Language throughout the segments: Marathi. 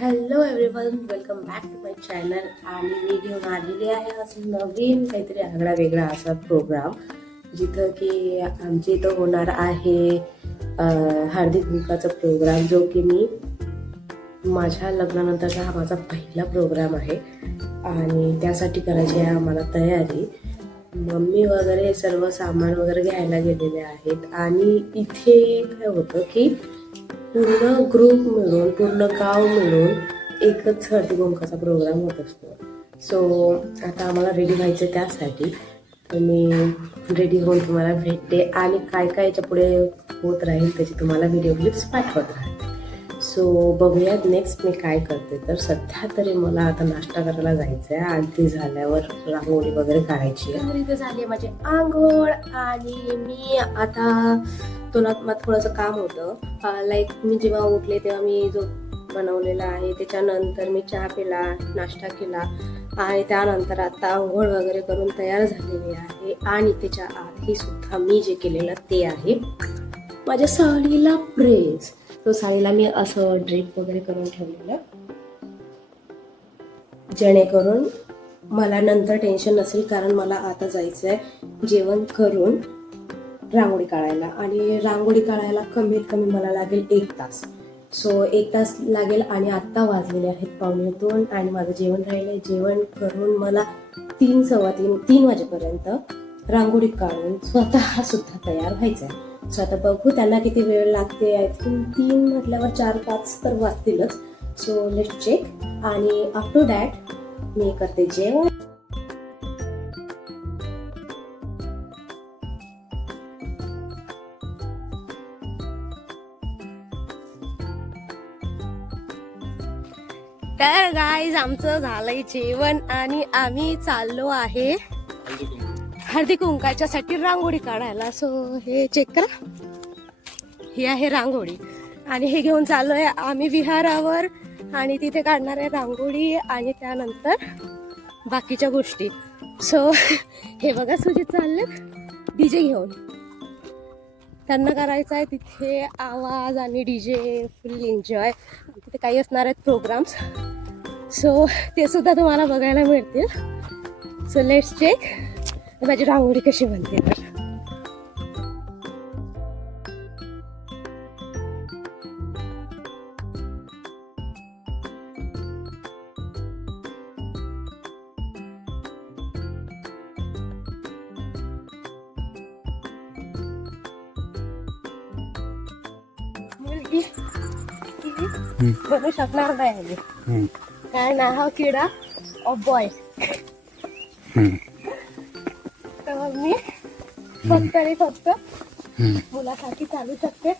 Hello everyone, welcome back to my channel. आणि मी घेऊन आलेली आहे असं नवीन काहीतरी आगळा वेगळा असा प्रोग्राम, जिथं की आमच्या इथं होणार आहे हळदी कुंकाचा प्रोग्राम, जो की मी माझ्या लग्नानंतरचा हा माझा पहिला प्रोग्राम आहे. आणि त्यासाठी करायची आहे आम्हाला तयारी. मम्मी वगैरे सर्व सामान वगैरे घ्यायला गेलेले आहेत. आणि इथे काय होतं की पूर्ण ग्रुप मिळून, पूर्ण गाव मिळून एकच हळदी कुंकाचा प्रोग्राम होत असतो. सो आता आम्हाला रेडी व्हायचं, त्यासाठी तर मी रेडी होऊन तुम्हाला भेटते आणि काय काय याच्या पुढे होत राहील त्याची तुम्हाला व्हिडिओ क्लिप्स पाठवत राहते. सो बघूयात नेक्स्ट मी काय करते. तर सध्या तरी मला आता नाश्ता करायला जायचं आहे आणि ते झाल्यावर रांगोळी वगैरे काढायची आहे. तर इथे झाली आहे माझी आंघोळ आणि मी आता तुला मला थोडंसं काम होतं. लाईक मी जेव्हा उठले तेव्हा मी जो बनवलेला आहे त्याच्यानंतर मी चहा पिला, नाश्ता केला आणि त्यानंतर आता आंघोळ वगैरे करून तयार झालेली आहे. आणि त्याच्या आधी सुद्धा मी जे केलेलं ते आहे माझ्या साडीला प्रेस. तो साडीला मी असं ड्रेप वगैरे करून ठेवलेलं, जेणेकरून मला नंतर टेन्शन नसेल, कारण मला आता जायचं आहे जेवण करून रांगोळी काढायला. आणि रांगोळी काढायला कमीत कमी मला लागेल 1 तास. सो 1 तास लागेल. आणि आत्ता वाजलेले आहेत 1:45 आणि माझं जेवण राहिलं. जेवण करून मला 3, 3:15, 3 वाजेपर्यंत रांगोळी काढून स्वतः सुद्धा तयार व्हायचं आहे. सो आता बघू त्यांना किती वेळ लागते. आय थिंक 3 म्हटल्यावर 4-5 तर वाजतीलच. So let's check. आणि आफ्टर दॅट मी करते जेवण. तर गाईज, आमचं झालंय जेवण आणि आम्ही चाललो आहे हळदी कुंकाच्यासाठी रांगोळी काढायला. सो हे चेक करा, ही आहे रांगोळी आणि हे घेऊन चाललोय आम्ही विहारावर आणि तिथे काढणार आहे रांगोळी आणि त्यानंतर बाकीच्या गोष्टी. सो हे बघा, सुजित चालले डीजे घेऊन. त्यांना करायचं आहे तिथे आवाज आणि डीजे, फुल एन्जॉय. तिथे काही असणार आहेत प्रोग्राम्स, सो ते सुद्धा तुम्हाला बघायला मिळतील. सो लेट्स चेक माझी रांगोळी कशी बनते. तर मुलगी बनू शकणार नाही. काय ना हा किडा ऑफ बॉय. तर मी फक्त आणि फक्त मुलासाठी चालू शकते.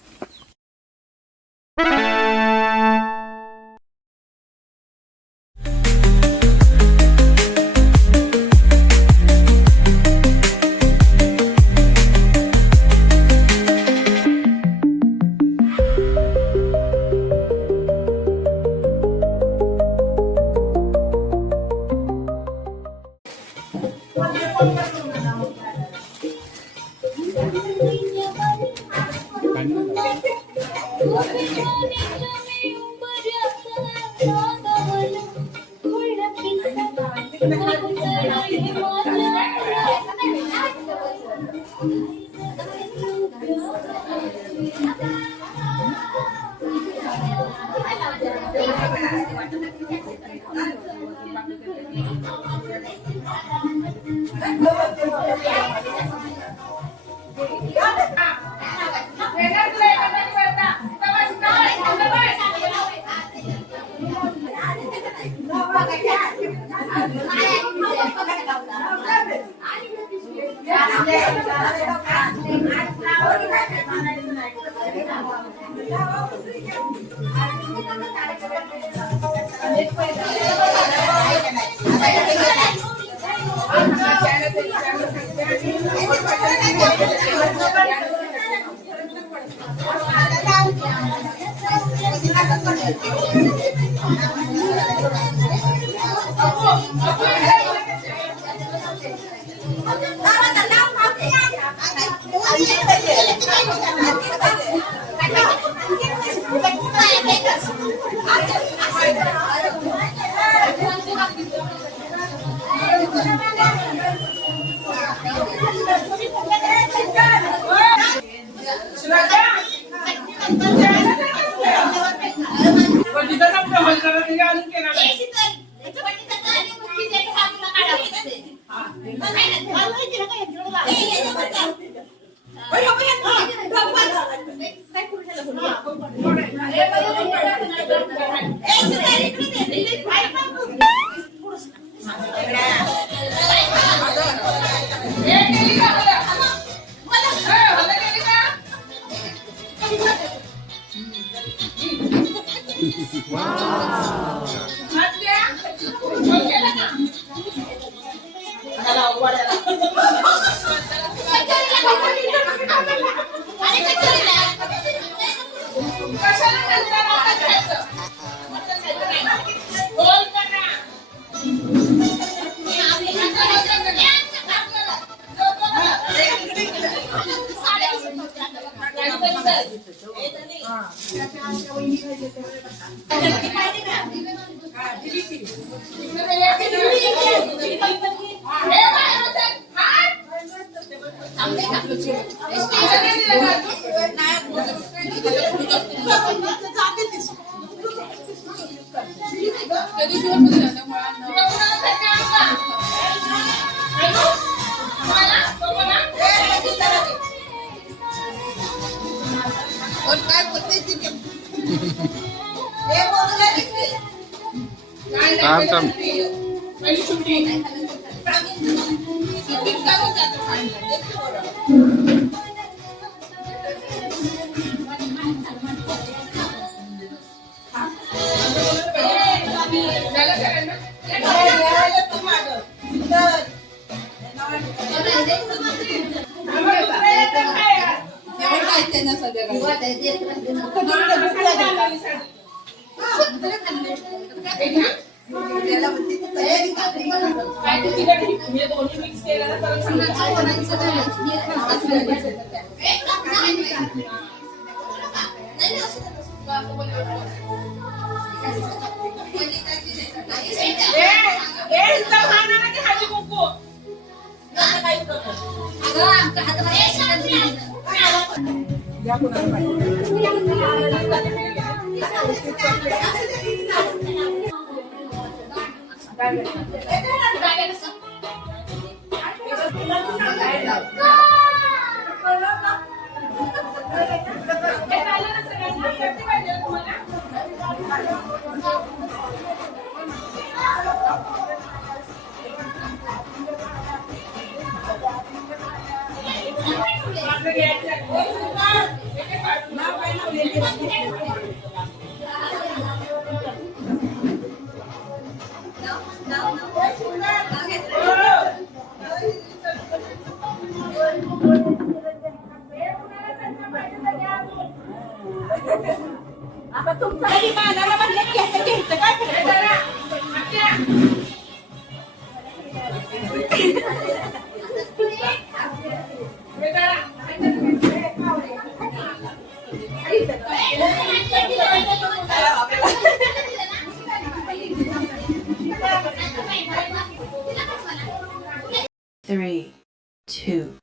3, 2,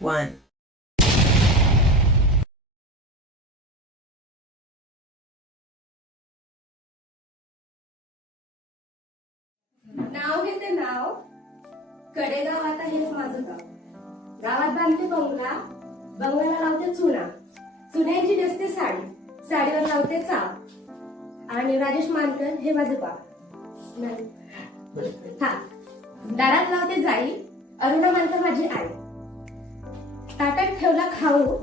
1. नाव घेते नाव. कडेगाव आता हेच माझं गाव. गावात बांधते बंगला, बंगल्याला लावते चुना, चुन्यांची नेसते साडी, साडीवर लावते चाप. आणि राजेश मानकर हे माझे बाप. हा, दारात लावते जाई, अरुणा मानकर माझी आई. ताटात ठेवला खाऊ,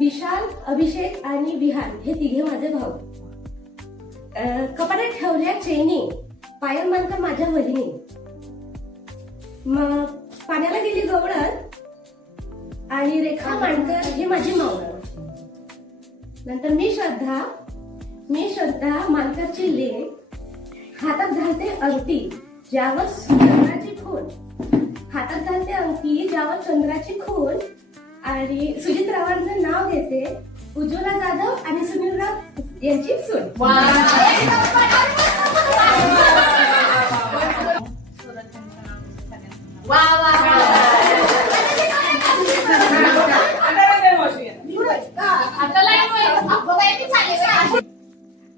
विशाल, अभिषेक आणि विहान हे तिघे माझे भाऊ. कपाटात ठेवल्या चेनी, पायल मानकर माझ्या वहिनी. मग पाण्याला गेली गवळण आणि रेखा मानकर ही माझी मावळ. नंतर मी श्रद्धा मानकरची लेक. हातात घालते अंगठी ज्यावर चंद्राची खून. हातात घालते अंगठी ज्यावर चंद्राची खून. आणि सुजित रावांचं नाव घेते, उज्ज्वला जाधव आणि सुनील राव यांची सून.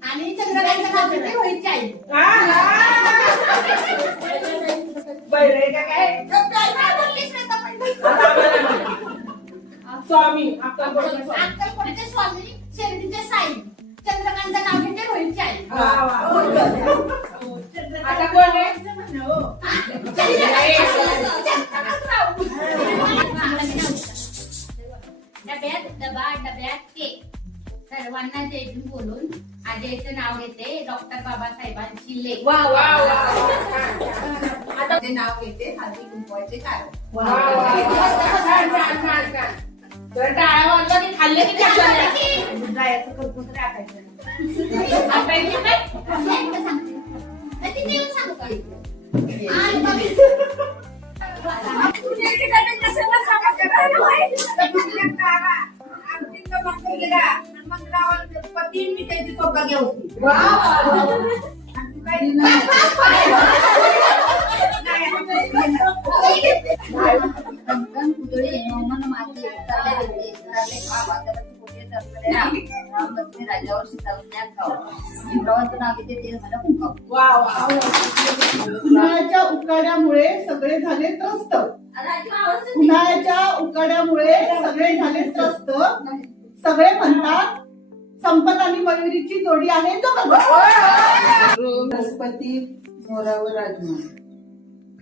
आणि चंद्रकांतच्या नाव घेते रोहित. अक्कलकोटचे स्वामी शिर्डीचे साई चंद्रकांतचं नाव घेते रोहितची आई आता कोण आहे? डब्यात डबा डब्यात के सर्वांना जय भीम बोलून आजयचं नाव घेते डॉक्टर बाबासाहेबांची लेख वा वा वा आता ते नाव घेते हळदी कुंकवाचे कारण. छान छान छान छान तर टाळ्या वाजला की खाल्ले की टाकल्या जायचं करतो तर टाकायचं आता इथे नाही राजावर शिवरावांचं नाव घेते ते झालं कुंकव. वा वा उन्हाळ्याच्या उकाड्यामुळे सगळे झाले त्रस्त. उन्हाळ्याच्या उकाड्यामुळे सगळे झाले त्रस्त. सगळे म्हणतात संपत आणि मयुरीची जोडी आहे जबरदस्त. वनस्पती मोरावर राजमान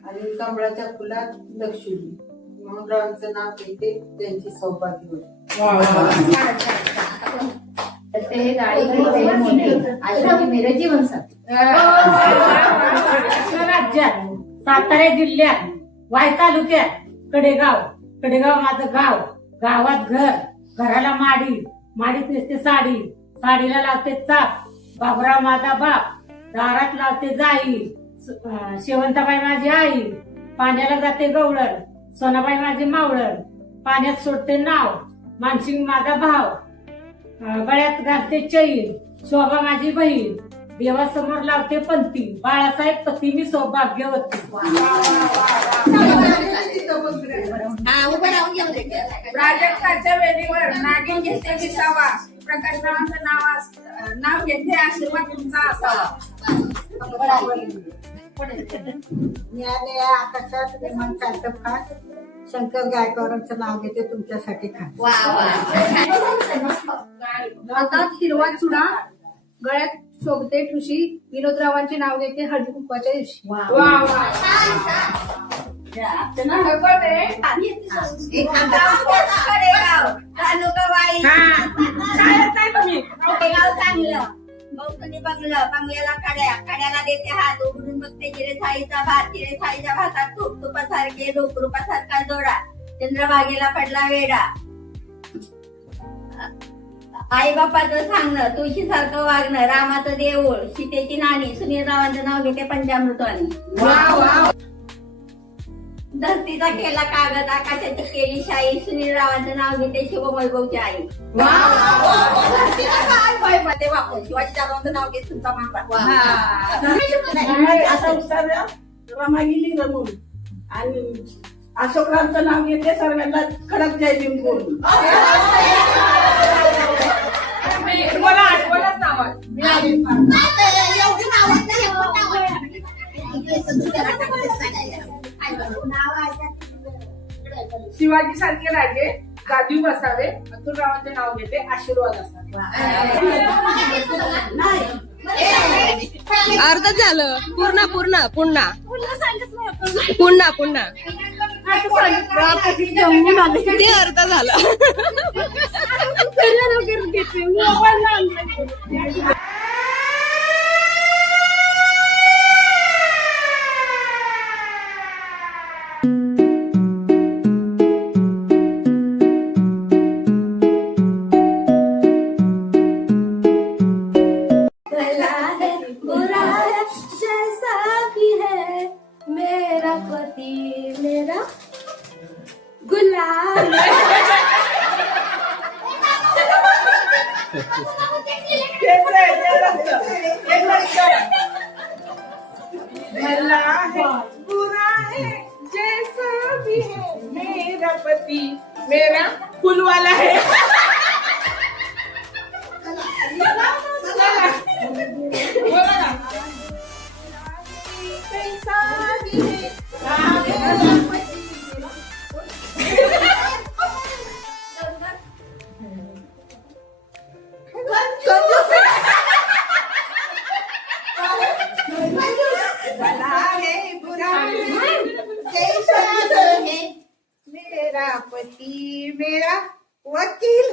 आणि कमळाच्या फुलात लक्ष्मी म्हणून नाव घेते त्यांची सौभाग्यवती. ते गाडी मोठे आश्रमी मेरे जीवन साथी. राज्यात सातारा जिल्ह्यात वाई तालुक्यात कडेगाव माझं गाव. गावात घर, घराला माडी, माडीत नेसते साडी, साडीला लावते चाप. बाबराव माझा बाप, दारात लावते जाई. शेवंताबाई माझी आई, पाण्याला जाते गवळण. सोनाबाई माझी मावळण, पाण्यात सोडते नाव. मानसिंग माझा भाव, गळ्यात घालते चैन. शोभा माझी बहीण, देवासमोर लावते पंथी. बाळासाहेब पती मी सौभाग्यवती. प्राजक्ताच्या वेळेवर नागिन घेते विसावा. प्रकाशरावांचं नाव घेते आशीर्वाद तुमचा असावा. न्यायालय आकाशात विमान चालतं फाट. शंकर गायकवाडांचं नाव घेते तुमच्यासाठी खास. हातात हिरवा चुडा, गळ्यात शोभते ठुशी. विनोदरावांचे नाव घेते हळदी कुंकवाच्या दिवशी. वा वा बंगल्याला कड्या, कड्याला देते हात. उघडून बघते जिरे थाळीचा भात. जिरे थाळीच्या भातात तूप, तुपासारखे रूप, रूपासारखा जोडा. चंद्रभागेला पडला वेडा. आई बापाचं सांगणं, तुळशी सारखं वागणं. रामाचं देऊळ, सीतेची नाणी. सुनीलरावांचं नाव घेते पंचामृतवाणी. धरतीचा केला कागद, आकाशाची केली शाई. सुनीलरावांचं नाव घेते शुभमैभवची आई. शिवाजी जाधवांचं नाव घेते तुमचा मांबा. आता उत्तर रमागिरी रमून आणि अशोकरावांचं नाव घेते सर्वांना कडक जय भीम बोलून. मला आठवणच नाव शिवाजी सारखे राजे गादी बसावे. अतुलरावांचे नाव घेते आशीर्वाद असावे. अर्ध झालं. पुन्हा ते अर्ध झालं. मेरा पति मेरा गुलाब. भला है बुरा है जैसा भी है मेरा पति मेरा फूलवाला है. बोला ना. कैसा भी है भला है बुरा है जैसा भी है मेरा पति मेरा वकील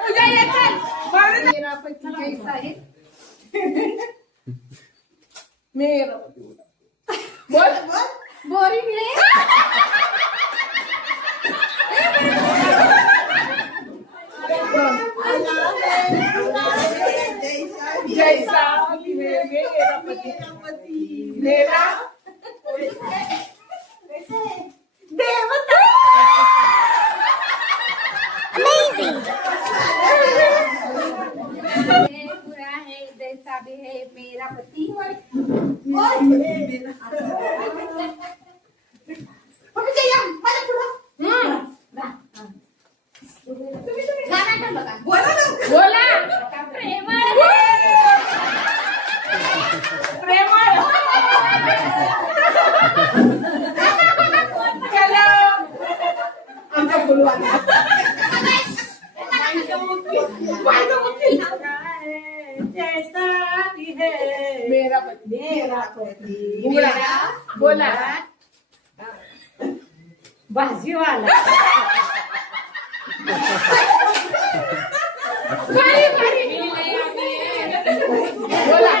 पूजा मेरा पति कैसा है मेरा बोल बोल बोरिंग जैसा भी है मेरा पति मेरा देवता बुरा है जैसा भी है मेरा पति बोला आमचा फुलवाला जैसा भी है मेरा पति बोला भाजीवाला बोला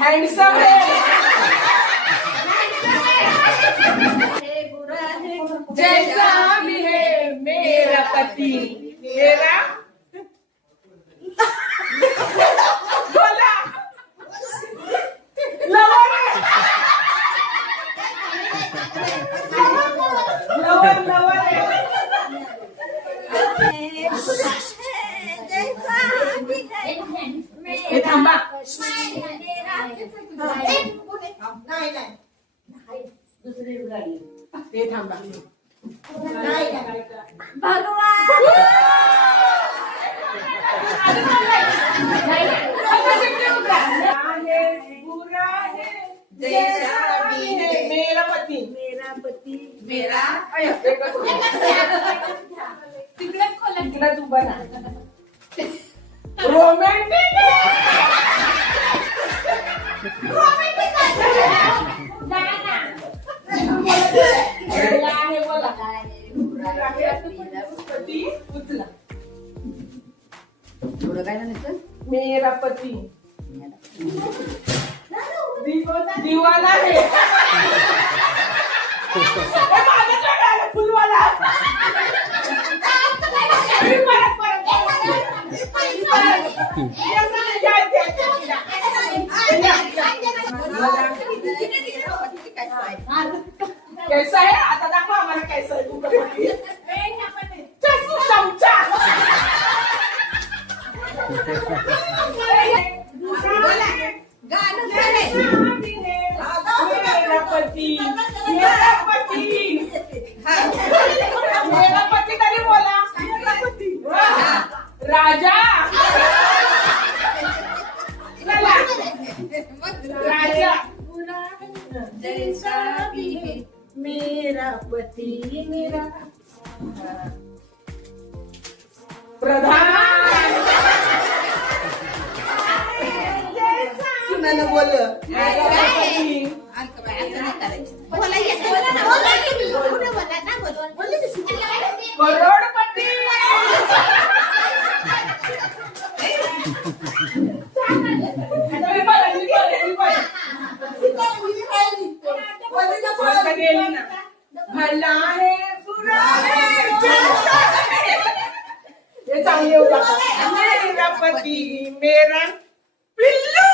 हँडसम है जैसा भी है मेरा पति मेरा बोला लवर हे थांबा हे थांबा बुरा है जैसा भी है मेरा पति मेरा तिकडेच उभा राहा रोमॅन्टिक उचला मेरा पति दीवाना है फुलवाला कैसा है आता दाखवा आम्हाला कैसा आहे तुमचं पती चसू चमचा मेरा पति तरी बोला राजा राजा जैसा भी है मेरा पति मेरा प्रधान सुनानं बोल करोडपती गेली ना भला है बुरा है हे चांगली होता मेरा पती मेरा पिल्लू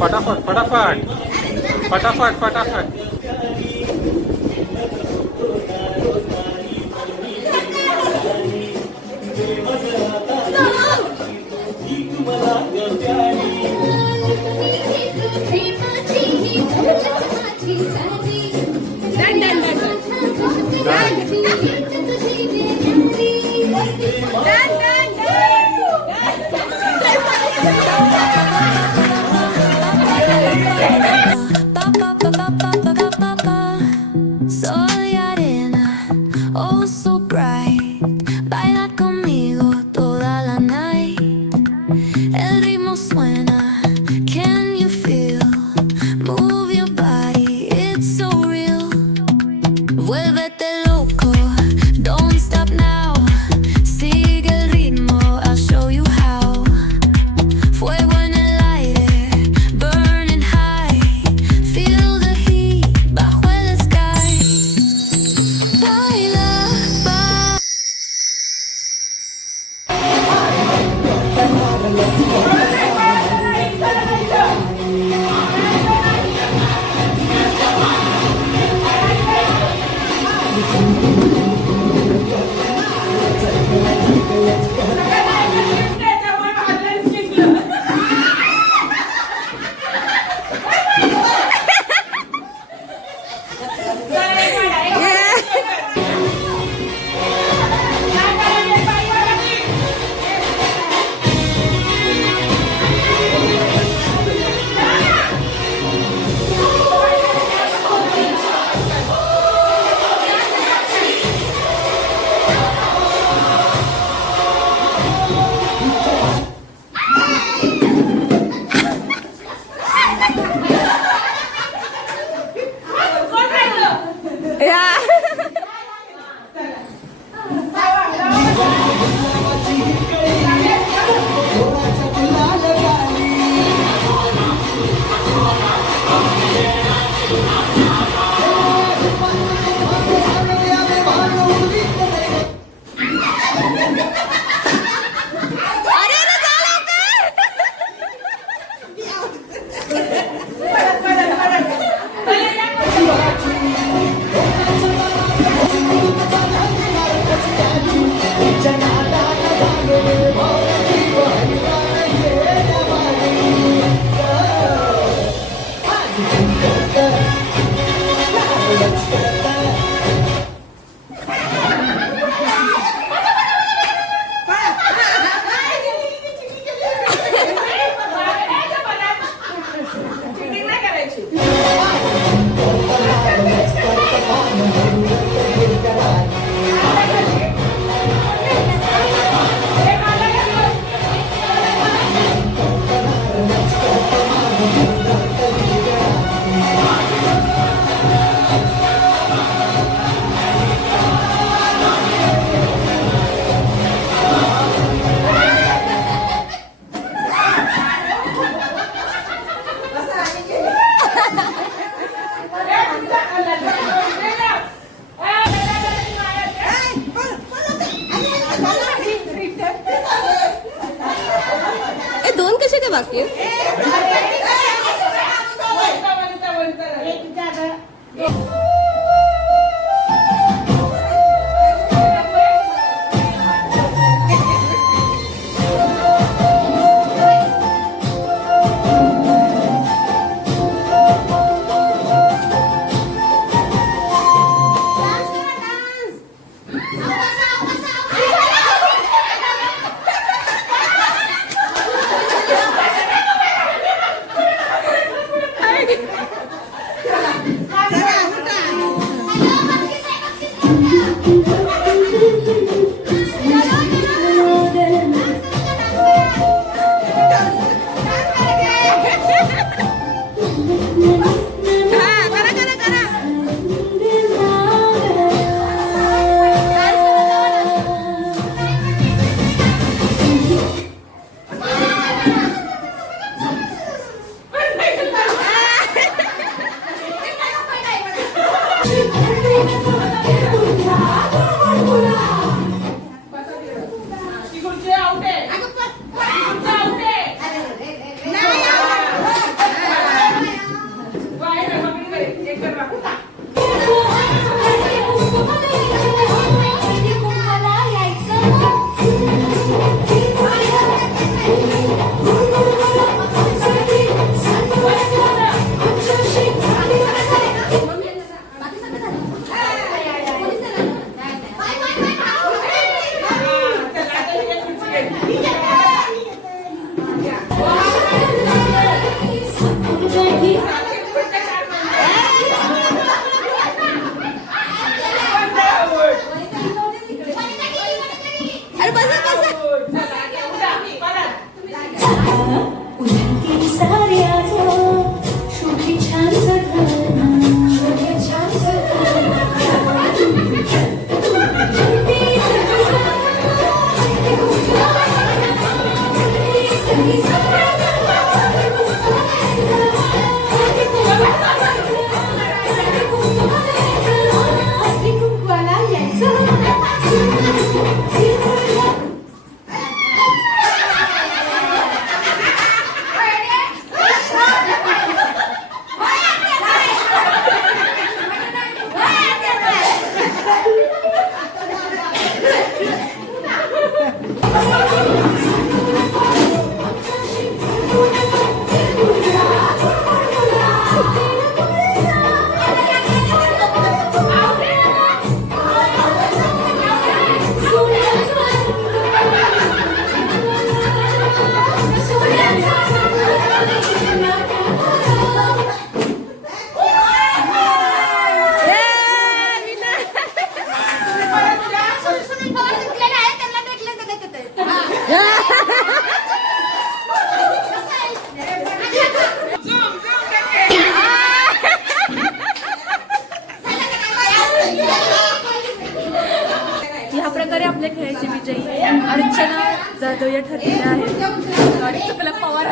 फटाफट फटाफट फटाफट फटाफट Ba ba ba ba ba ba दोन कसे काय बाकी आहेत? तरी आपल्या खेळाचे विजयी अर्चना जाधव या ठरलेल्या आहेत. आणि चुकलं Pawar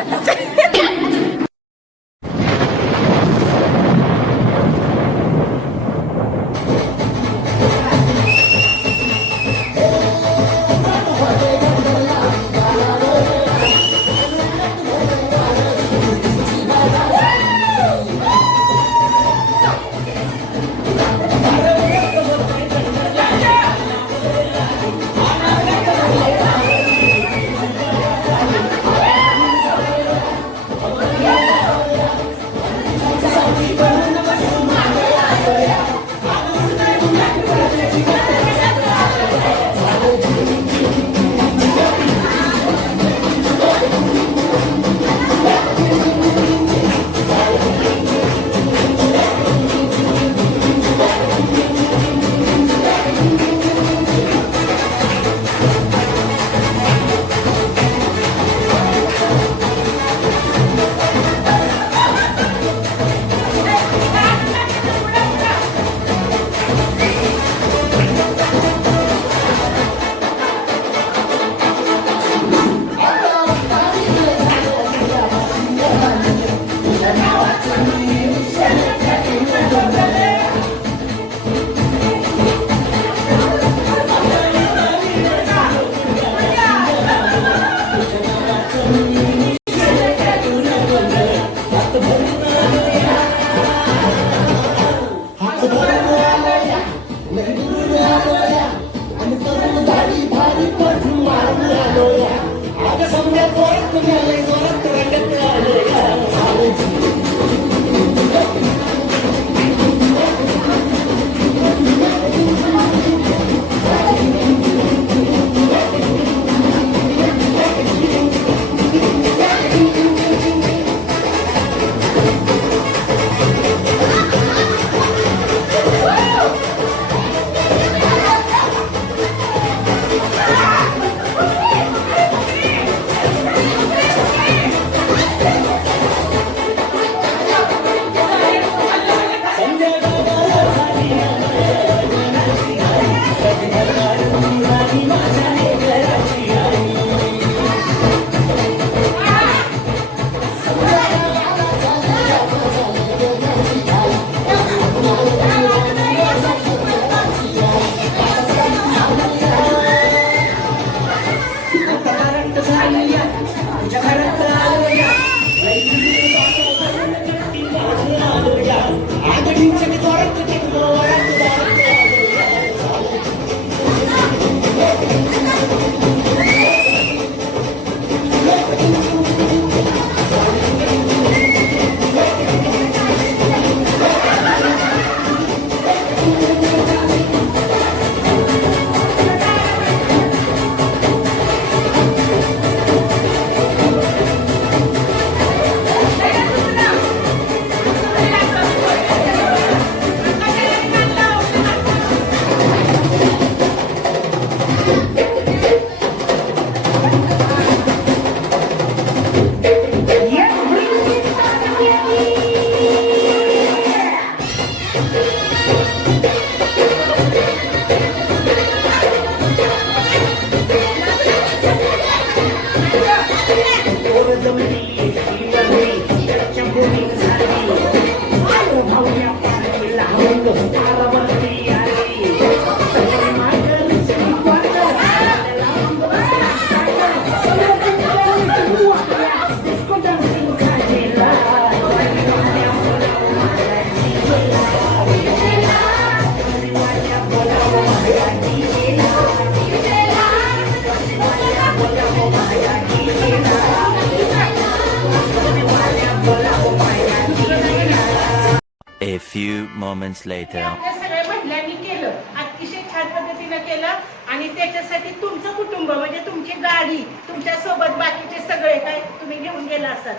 A few moments later. सगळ्या महिलांनी केलं, अतिशय छान पद्धतीनं केलं. आणि त्याच्यासाठी तुमचं कुटुंब म्हणजे तुमची गाडी, तुमच्या सोबत बाकीचे सगळे काय तुम्ही घेऊन गेला असाल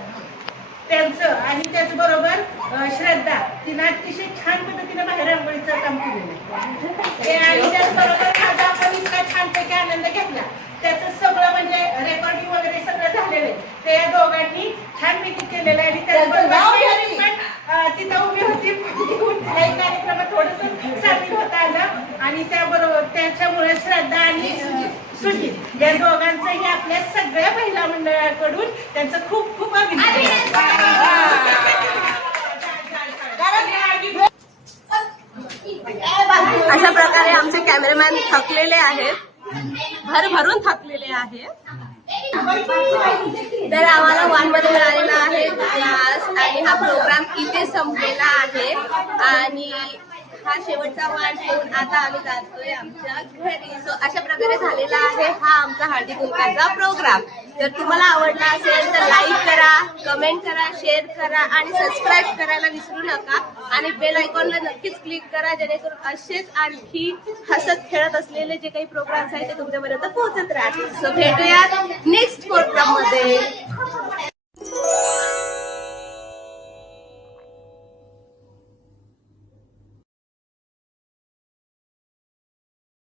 त्यांचं, आणि त्याचबरोबर श्रद्धा तिनं अतिशय छान पद्धतीनं बाहेर रांगोळीचं काम केलेलं आहे. आणि त्याचबरोबर माझा आपण इतका छानपैकी आनंद घेतला, त्याचं सगळं म्हणजे रेकॉर्डिंग वगैरे सगळं झालेलं आहे. ते या दोघांनी छानपैकी केलेलं आहे. आणि त्याचबरोबर तिथं उभी होती, कार्यक्रमात थोडंसं सामील होता आलं. आणि त्याबरोबर त्याच्यामुळे श्रद्धा आणि सुजित या दोघांचंही आपल्या सगळ्या महिला मंडळाकडून त्यांचं खूप खूप अभिनंदन. अशा प्रकारे आमचे कॅमेरामॅन थकलेले आहेत, भरभरून थकलेले आहेत. तर आम्हाला 1 मध्ये मिळालेला आहे क्लास आणि हा प्रोग्राम इथे संपलेला आहे आणि हा शेवटचा वाण ठेवून आता आम्ही जातोय आमच्या घरी. सो अशा प्रकारे झालेला आहे हा आमचा हळदी कुंकाचा प्रोग्राम. जर तुम्हाला आवडला असेल तर लाईक करा, कमेंट करा, शेअर करा आणि सबस्क्राईब करायला विसरू नका आणि बेल आयकॉनला नक्कीच क्लिक करा, जेणेकरून असेच आणखी हसत खेळत असलेले जे काही प्रोग्राम्स आहेत ते तुमच्यापर्यंत पोहोचत राहतील. सो भेटूया नेक्स्ट प्रोग्राम मध्ये.